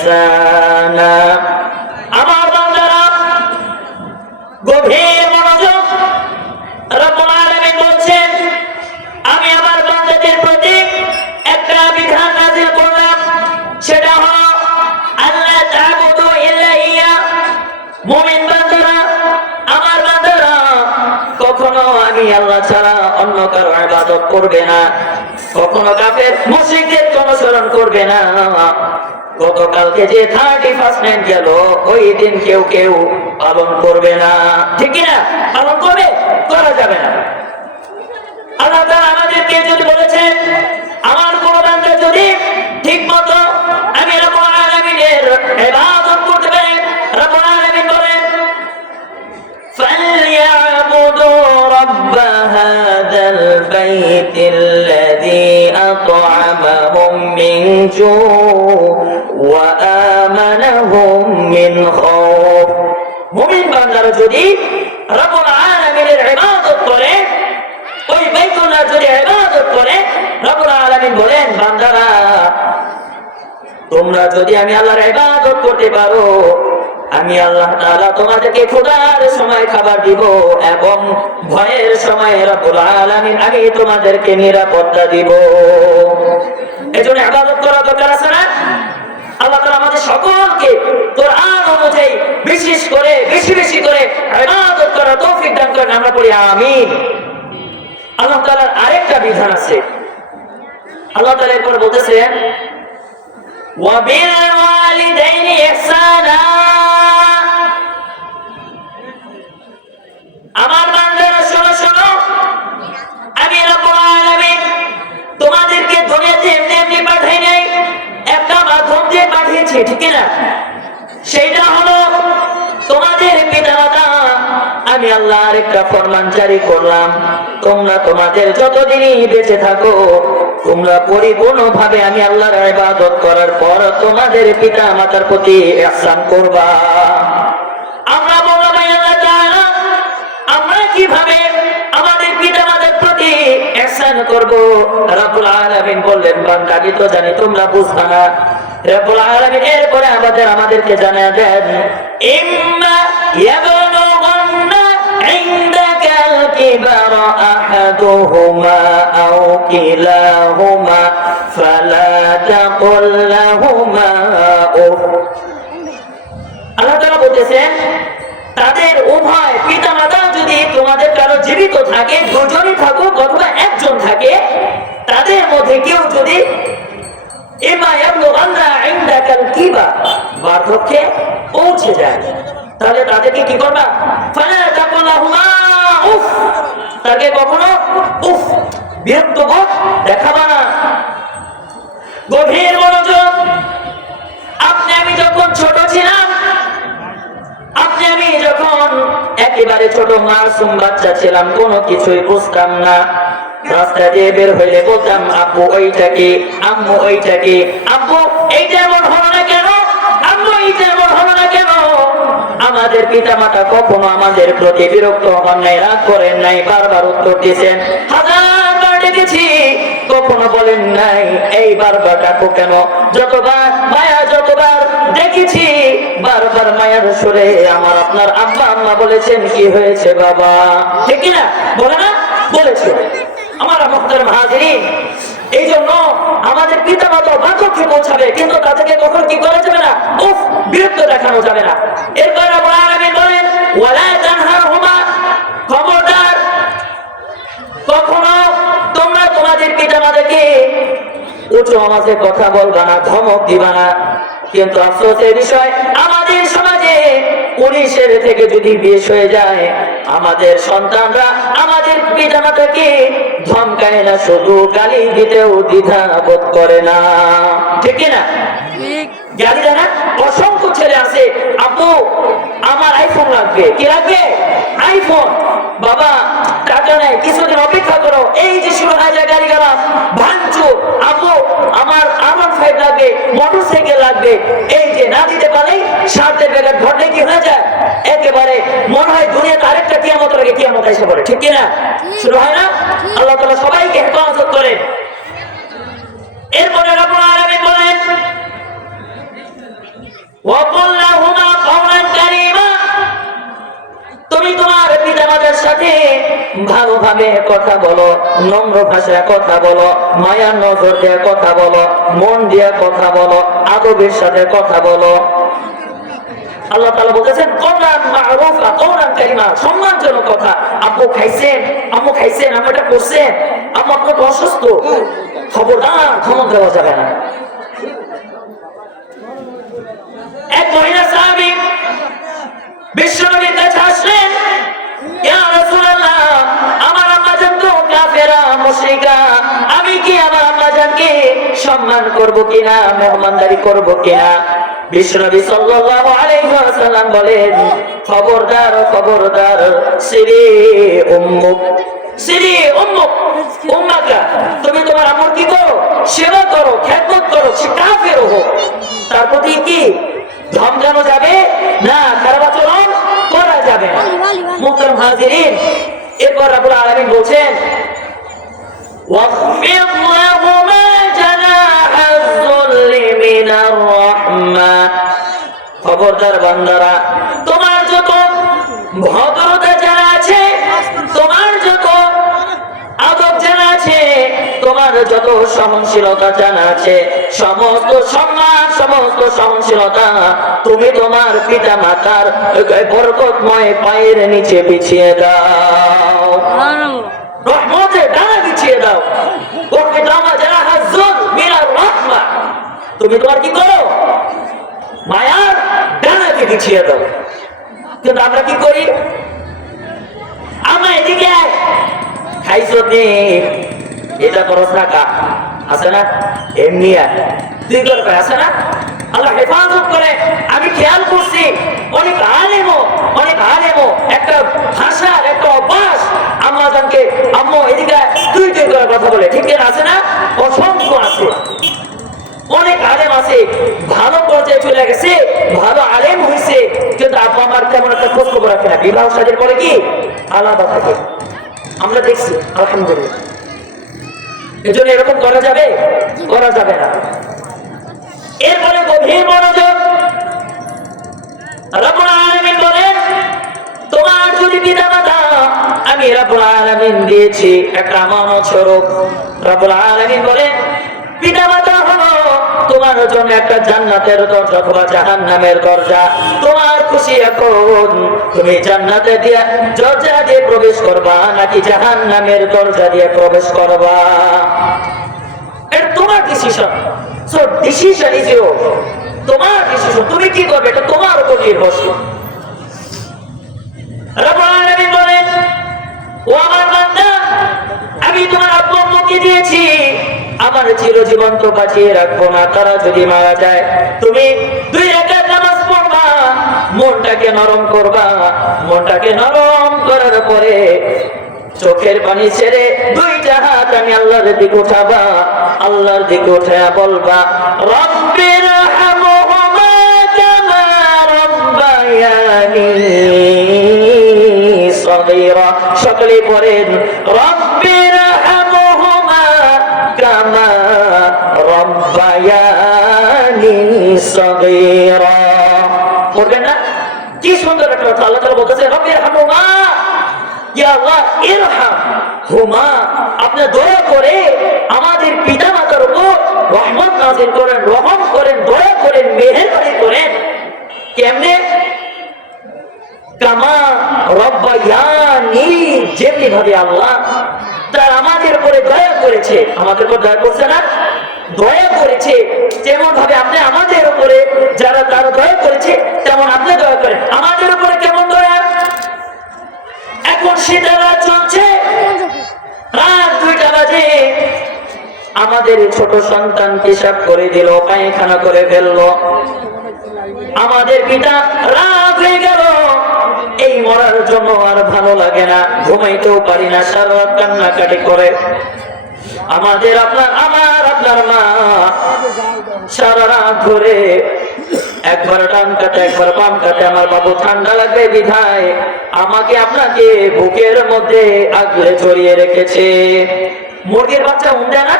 ইহসানা। আমার বান্দারা গভীর মনোযোগ, রব্বুল আলামিন বলছেন আমি আমার বান্দাদের প্রতি একটা বিধান নাযিল করলাম, সেটা হলো আল্লাহ তা'বুদু ইল্লা ইয়া। মুমিন বান্দারা, আমার বান্দারা কখনো আমি আল্লাহ ছাড়া অন্য কারো ইবাদত করবে না, কখনো কাফের মুশরিকদের অনুসরণ করবে না। গতকালকে যে 31 নাইট গেল, ওই দিন কেউ কেউ পালন করবে না, ঠিক না? পালন করবে, করা যাবে না। আল্লাহ তাআলা আমাদেরকে যদি বলেছেন আমার কোন বান্দা যদি ঠিক মতো আমি রব্বুল আলামিনের ইবাদত করতে পারে, রব্বুল আলামিন বলেন ফালইয়াবুদু রাব্ব হাযাল বাইতিল্লাযী আত'আমাহুম মিন জু' ওয়া আমানাহুম মিন খাউফ। মুমিন বান্দারা যদি রব্বুল আলামিনের ইবাদত করে, ওই বাইতুল্লাহ যদি ইবাদত করে, রব্বুল আলামিন বলেন বান্দারা তোমরা যদি আমি আল্লাহর ইবাদত করতে পারো, আমি আল্লাহ তাআলা তোমাদেরকে ক্ষুধার সময় খাবার দিব এবং ভয়ের সময় রব্বুল আলামিন আমি তোমাদেরকে নিরাপত্তা দিব। এজন্য ইবাদত করা দরকার আছে না? আল্লাহ তাআলা আমাদের সকলকে কোরআন অনুযায়ী বিশেষ করে বেশি বেশি করে ইবাদত করার তৌফিক দান করেন, আমরা পড়ি আমিন। আল্লাহ তাআলার আরেকটা বিধান আছে। আল্লাহ তাআলা এরপর বলতেছেন ওয়া বিল ওয়ালিদাইনি ইহসানা। আমার বান্দারা শোনো শোনো, আমি রব্বুল আলামিন তোমাদেরকে দুনিয়াতে এমনি এমনি পাঠাই নাই, একটা মাধ্যম দিয়ে পাঠিয়েছি, ঠিক না? সেইটা হলো তোমাদের পিতামাতা। আমি আল্লাহ আরেকটা ফরমান জারি করলাম, তোমরা তোমাদের যতদিনই বেঁচে থাকো তোমরা পরিপূর্ণভাবে আমি আল্লাহর ইবাদত করার পর তোমাদের পিতা মাতার প্রতি ইহসান করবা। আমরা বললাম আল্লাহ তাআলা আমরা কিভাবে আমাদের পিতা মাতার প্রতি ইহসান করব? রব্বুল আলামিন বললেন বান্দা আমি তো জানি তোমরা বুঝবা না। রব্বুল আলামিন এরপরে আমাদেরকে জানায় দেন ইম্মা ইয়াবলুগান্না ইনদাকাল কিবারা আহাদুহুমা আও কিলাহুমা ফালা তাকুল লাহুমা উফ। আল্লাহ তাআলা বলতেছেন তাদের উভয় পিতা মাতা যদি তোমাদের কারো জীবিত থাকে, দুজনই থাকুক অথবা একজন থাকে, তাদের মধ্যে কেউ যদি বার্ধক্যে পৌঁছে যায়, তাহলে তাদেরকে কি করবা? তাকে কখনো উফ বিরক্ত বোধ দেখাবা না। গভীর মনোযোগ। আপনি আমি যখন ছোট ছিলাম, আপনি আমি যখন একেবারে ছোট মাসুম বাচ্চা ছিলাম, কোনো কিছুই বুঝতাম না। রাস্তা দিয়ে বের হইলে বলতাম আব্বু ওইটা কি, আম্মু ওইটা কি, আব্বু এইটা এমন হলো না কেন, আম্মু এইটা এমন হলো না কেন। আমাদের পিতা মাতা কখনো আমাদের প্রতি বিরক্ত হন নাই, রাগ করেন নাই, বারবার উত্তর দিয়েছেন। হাজারবার ডেকেছি, কখনো বলেন নাই এই বারবার ডাকো কেন। যতবার মায়া, যতবার দেখেছি বারবার মায়ার সুরে আমার আপনার আব্বা আম্মা বলেছেন কি হয়েছে বাবা, ঠিক না? বলে না? বলেছে। আমার মুহতারাম হাজিরিন, এই জন্য আমাদের পিতা মাতা বার্ধক্যে পৌঁছাবে, কিন্তু তাদেরকে কখন কি করা যাবে না? উফ বিরক্ত দেখানো যাবে না। এরপর রব্বুল আলামিন বলেন ওয়ালা তানহারহুমা, খবরদার কখনো তোমরা তোমাদের পিতা মাতাকে উচ্চ আওয়াজে কথা বলবা না, ধমক দিবা না। কিন্তু আফসোসের বিষয় আমাদের সমাজে 19 থেকে যদি 20 হয়ে যায়, আমাদের সন্তানরা আমাদের পিতামাতাকে ধমকায় না, শুধু গালি দিতেও দ্বিধা বোধ করে না, ঠিক না? গালি দেয় না। অসংখ্য ছেলে আছে আব্বু আমার আইফোন লাগবে। কি লাগবে? আইফোন। বাবা টাকা নেই, কিছুদিন অপেক্ষা করো। এই যে শুরু হয়ে যায় গাড়ি গালাম, ভাঙচুর। আব্বু আমার R15 লাগবে, মোটরসাইকেল লাগবে। এই যে না দিতে পারেই স্বার্থের ব্যাঘাত ঘটলে কি হয়ে যায়? একেবারে মনে হয় দুনিয়াতে আরেকটা কিয়ামত লাগে, কিয়ামত এসে পড়ে, ঠিক কিনা? শুরু হয় না? আল্লাহ তাআলা সবাইকে হেফাজত করেন। এরপরে রব্বুল আলামিন বলেন ওয়াকুল লাহুমা কাওলান কারীমা, তুমি তোমার পিতামাতার সাথে ভালোভাবে কথা বলো, নম্র ভাষায় কথা বলো, মায়ার নজর দিয়ে কথা বলো, মন দিয়ে কথা বলো, আদবের সাথে কথা বলো। আল্লাহ তাআলা বলতেছেন কওলান মা'রুফা কাওলান কারীমা, সম্মানজনক কথা। আম্মু খাইছেন, আম্মু খাইছেন, আম্মু এটা করছেন, আম্মু আপনাকে অসুস্থ, খবরদার ধমক দেওয়া যাবে না। এক মহিলা সাহাবী বিশ্বনবীর কাছে আসলেন, ইয়া রাসূলুল্লাহ, আমার আম্মাজান তো কাফেরা মুশরিকা, আমি কি আমার আম্মাজানকে সম্মান করব কিনা, মেহমানদারি করব কিনা? বিশ্বনবী সাল্লাল্লাহু আলাইহি ওয়াসাল্লাম বলেন, খবরদার খবরদার, সিরি উম্মুক, সিরি উম্মুক, উম্মাকা, তুমি তোমার আম্মুর কি করো, সেবা করো, খেদমত করো, সে কাফের হোক, তার প্রতি কি ধমকানো যাবে না, খারাপ আচরণ করা যাবে না। মুহতারাম হাজিরিন, এরপর রাব্বুল আলামিন বলছেন ওয়াখফিদ লাহুমা জানাহাজ যুল্লি মিনার রাহমা, খবরদার বান্দারা, তোমার যত ভদ্রতা জানা আছে, তোমার যত আদব জানা আছে, তোমার যত সহনশীলতা জানা আছে, সমস্ত সম্মান, সমস্ত সহনশীলতা তুমি তোমার পিতা মাতার বরকতময় পায়ের নিচে বিছিয়ে দাও, রহমতের ডানা বিছিয়ে দাও। তুমি তোমার কি করো, মায়ার ডানাকে বিছিয়ে দাও। কিন্তু আমরা কি করি, আমরা এদিকে খাইছো নি, এটা করস না কা আছে না, এমনি তুই করবে আছে না, আল্লাহ হেফাজত করে। আমি খেয়াল করছি অনেক আলেমও একটা ভাষার একটা অভ্যাস, আম্মাজানকে আম্মু এদিকে তুই তুই করে কথা বলে, ঠিক আছে না? অসংখ্য আছে, অনেক আলেম আছে, ভালো পর্যায়ে চলে গেছে, ভালো আলেম হয়েছে, কিন্তু আব্বা আমার তেমন একটা খোঁজ খবর রাখে না। বিবাহ সাজের পরে কি আলাদা থাকে, আমরা দেখছি আলহামদুলিল্লাহ। এজন্য এরকম করা যাবে, করা যাবে না। এরপরে গভীর মনোযোগ, রব্বুল আলামিন বলেন, তোমার যদি পিতামাতা আমি রব্বুল আলামিন দিয়েছি একটা আমানত স্বরূপ। রব্বুল আলামিন বলেন, পিতামাতা হলো তোমার জন্য একটা জান্নাতের দরজা অথবা জাহান্নামের দরজা। তোমার খুশি এখন তুমি জান্নাতে দিয়ে দরজা দিয়ে প্রবেশ করবা নাকি জাহান্নামের দরজা দিয়ে প্রবেশ করবা, এটা তোমার decision. So decision is your, তোমার ডিসিশন, তুমি কি করবে এটা তোমার উপর নির্ভরশীল। রব্বুল আলামিন বলেন, ও আমার বান্দা, আমি তোমার আব্বু আম্মুকে দিয়েছি, আমার চিরজীবন তো বাঁচিয়ে রাখবো না, তারা যদি মারা যায় তুমি 2 রাকাত নামাজ পড়বা, মনটাকে নরম করবা, মনটাকে নরম করার পরে চোখের পানি ছেড়ে 2টা হাত আমি আল্লাহর দিকে উঠাবা, আল্লাহর দিকে উঠায়া বলবা, রব্বির হামহুমা কামা রব্বায়ানি সগীরা। সকলে পড়েন, রব্বির হামহুমা কামা রব্বায়ানি সগীরা। পড়বেন না? কি সুন্দর একটা কথা। আল্লাহ তাআলা বলতেছে, রব্বির হামহুমা, ইয়া আল্লাহ ইরহাম হুমা, আপনি দয়া করে আমাদের পিতামাতার উপর রহমত নাযিল করেন, রহম করেন, দয়া করেন, মেহেরবানি করেন। কেমনে? কামা রব্বায়ানি, যেমনি ভাবে আল্লাহ তার আমাদের উপরে দয়া করেছে, আমাদের উপর দয়া করছে না, দয়া করেছে, যেমন ভাবে আপনি আমাদের উপরে যারা তার দয়া করেছে তেমন আপনি দয়া করেন। আমাদের উপরে কেমন দয়া? এখন শীতলা চলছে, রাত 2টা বাজে, আমাদের ছোট সন্তান পেশাব করে দিল, পায়খানা করে ফেললো, আমাদের পিতা রাত হয়ে গেল, এই মরার জন্য আর ভালো লাগে না, ঘুমাইতেও পারি না, সারা রাত কান্নাকাটি করে। আমাদের আপনার মা সারা রাত ধরে একবার ডান কাটে একবার বাম কাটে, আমার বাবু ঠান্ডা লাগবে বিধায় আমাকে আপনাকে বুকের মধ্যে আগলে জড়িয়ে রেখেছে। মুরগির বাচ্চা উঠে না,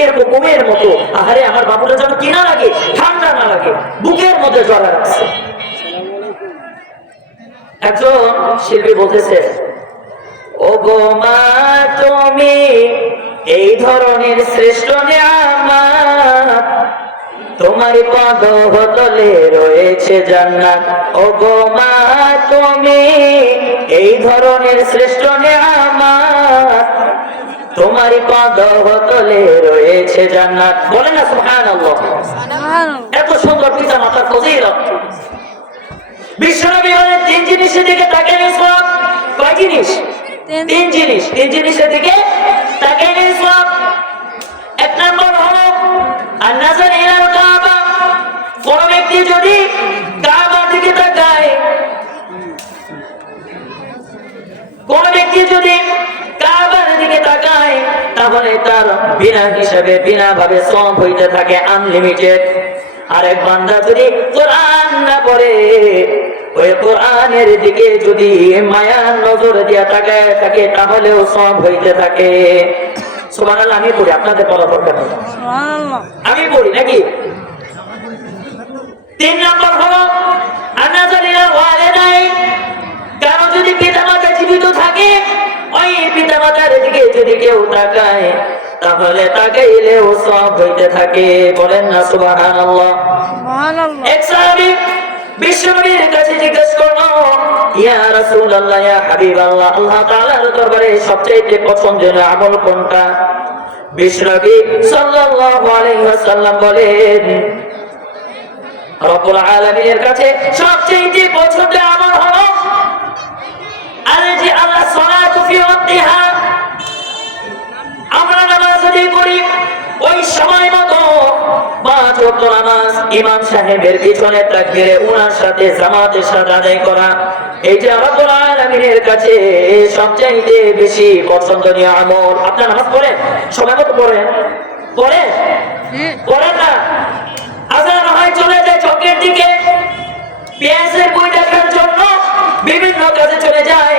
এরকম ঘুমের মতো, আহারে আমার বাবুটা যেন কিনা লাগে, ঠান্ডা না লাগে, বুকের মধ্যে জড়া রাখছে। একজন শিল্পী বলতেছে, ও গো মা তুমি এই ধরনের শ্রেষ্ঠ নিয়ামত, তোমার পদ তলে রয়েছে জান্নাত। ও গো মা তুমি এই ধরনের শ্রেষ্ঠ নিয়ামত, তোমার পদ তলে রয়েছে জান্নাত। বলেন না সুবহানাল্লাহ। এত সুন্দর পিতা মাতার ফজিলত। বিশ্বনবী বলেন তিন জিনিসের দিকে তাকালে সওয়াব। কয় জিনিস? তিন জিনিস। তিন জিনিসের দিকে তাকালে সওয়াব। এক নম্বর হলো আন-নাযার ইলাল কাবা। কোন ব্যক্তি যদি কাবার দিকে তাকায়, কোন ব্যক্তি যদি কাবার দিকে তাকায়, তাহলে তার বিনা হিসাবে বিনা ভাবে সওয়াব হইতে থাকে আনলিমিটেড। আর এক বান্দা যদি কোরআন না পড়ে, ওই কোরআনের দিকে যদি মায়ার নজর দিয়া তাকায় থাকে, তাহলেও সওয়াব হইতে থাকে। সুবহানাল্লাহ। আমি পড়ি, আপনাদের পড়া দরকার নেই, আমি পড়ি নাকি? তিন নম্বর হলো আন-নাযার ইলাল ওয়ালিদাইন। কারো যদি পিতামাতা জীবিত থাকে, ওই পিতামাতার দিকে যদি কেউ তাকায়, তাহলে তাকাইলেও সওয়াব হইতে থাকে। বলেন না সুবহানাল্লাহ। এক সাহাবী বিশ্বনবীর কাছে জিজ্ঞেস করলো, ইয়া রাসূলুল্লাহ, ইয়া হাবিবাল্লাহ, আল্লাহ তাআলার দরবারে সবচেয়ে পছন্দের আমল কোনটা? বিশ্বনবী সাল্লাল্লাহু আলাইহি ওয়াসাল্লাম বলেন, রব্বুল আলামিনের কাছে সবচেয়ে পছন্দের আমল হলো আল্লাহ সালাতু ফি ওয়াক্তিহা। আমরা নামাজ যদি করি ওই সময় মতো, পাঁচ ওয়াক্ত নামাজ ইমাম সাহেবের পিছনে তাকবীরে উনার সাথে জামাতের সাথে আদায় করা, এই যে রব্বুল আলামিনের কাছে সবচেয়ে বেশি পছন্দনীয় আমল। আপনারা নামাজ পড়েন? সময় মতো পড়েন? পড়েন? পড়েন না? আজান হয় চলে যায় চকের দিকে, পেঁয়াজের বই দেখার জন্য বিভিন্ন কাজে চলে যায়।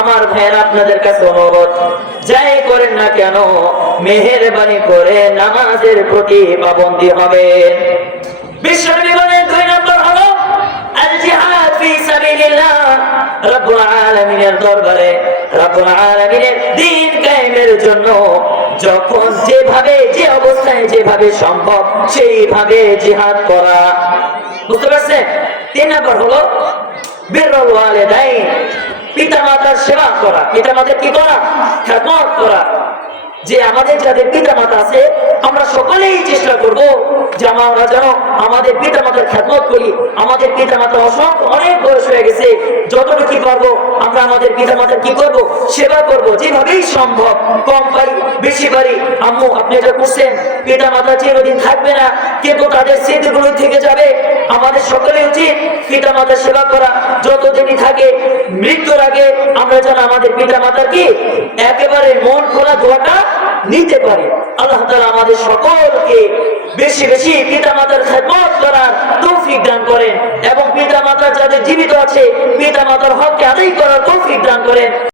আমার ভাইয়ের আপনাদের কাছে অনুরোধ, যাই করেন না কেন মেহেরবানি করে নামাজের প্রতি পাবন্দী হবে। বিশ্বনবী বলেন দুই নম্বর হলো আল জিহাদ ফি সাবিলিল্লাহ। রব্বুল আলামিনের দরবারে রব্বুল আলামিনের দ্বীন কায়েমের জন্য যখন যেভাবে যে অবস্থায় যেভাবে সম্ভব সেইভাবে জিহাদ করা। বুঝতে পারছেন? তিন নম্বর হলো বিররুল ওয়ালিদাইন। পিতামাতার সেবা করা, পিতামাতার কি করা? খেদমত করা। যে আমাদের যাদের পিতামাতা আছে, আমরা সকলেই চেষ্টা করব যে আমরা যেন আমাদের পিতামাতার খেদমত করি। আমাদের পিতামাতা অনেক বয়স হয়ে গেছে, যতটুকু কি করব আমরা আমাদের পিতামাতার কি করব? সেবা করব, যেভাবেই সম্ভব। কম পারি বেশি পারি। আম্মু আপনি এটা করছেন, পিতামাতা চিরদিন থাকবে না, কিন্তু তাদের স্মৃতিগুলো থেকে যাবে। আমাদের সকলেই উচিত পিতামাতার সেবা করা যতদিনই থাকে। মৃত্যুর আগে আমরা যেন আমাদের পিতামাতার কি একেবারে মন খোলা দোয়াটা নিতে পারি। আল্লাহ তাআলা আমাদের সকলকে বেশি বেশি পিতামাতার খেদমত করার তৌফিক দান করেন এবং পিতামাতা যাদের জীবিত আছে পিতামাতার হককে আদায় করার তৌফিক দান করেন।